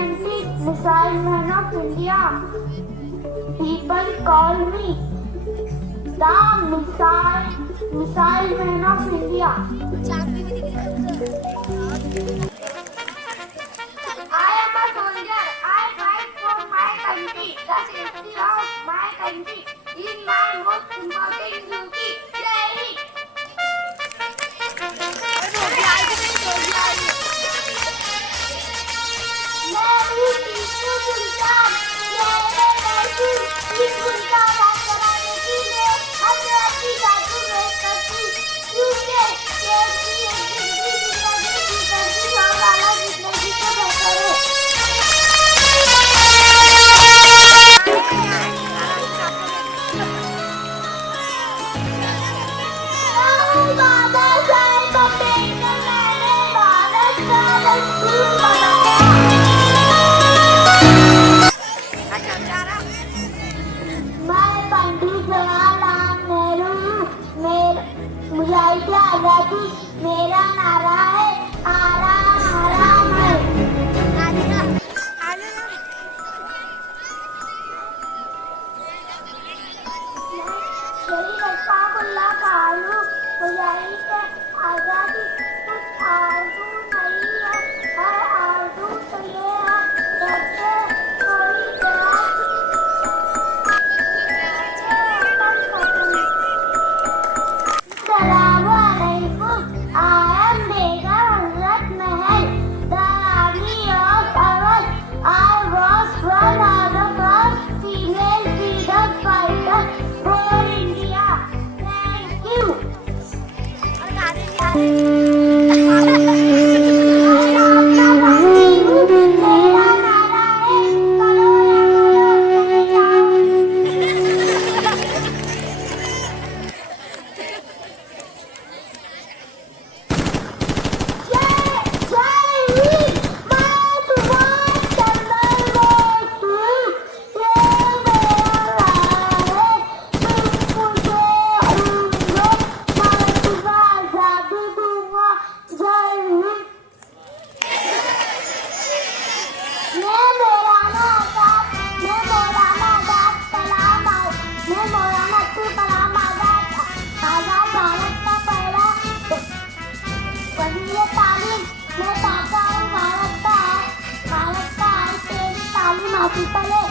gigantic missile man of India. People call me the missile man of India. I am a soldier. I fight for my country. The safety of my country is my most important duty. Jai Hind. मेरी टीचर गुलजार, मेरे बेटी इस गुलजार रात कराने के लिए हमने अपनी जादू वेस्ट करती क्योंकि ये जिंदगी जीती और वाला जिंदगी से बेहतर है। बाबा साहेब अम्बेडकर मैंने भारत का दस्तूर बनाया। मैं पंडित जवाहरलाल नेहरू मुजाहिद आजादी मेरा नारा है आराम आराम है। शहीद अशफाकुल्लाह खालू मुजाहिद आजादी कुछ आरज़ू नहीं है, हर आरज़ू तो ये है जैसे कोई दरख्त Assalamualaikum. I am Begum Hazrat Mahal, the Rani of Awadh. I was one of the first female freedom fighters for India. Thank you. मेरा नारा है करो या मरो चले जाओ। जय हिंद। मैं सुभाष चंद्र बोस हूँ। ये मेरा नारा है तुम मुझे होंगे मैं तुम्हें आजादी दूंगा। जय हिंद। मैं मौलाना अब्दुल कलाम आजाद भारत का पहला वज़ीर तालीम। मैं चाहता हूँ भारत का तेरी तालीम हासिल करे।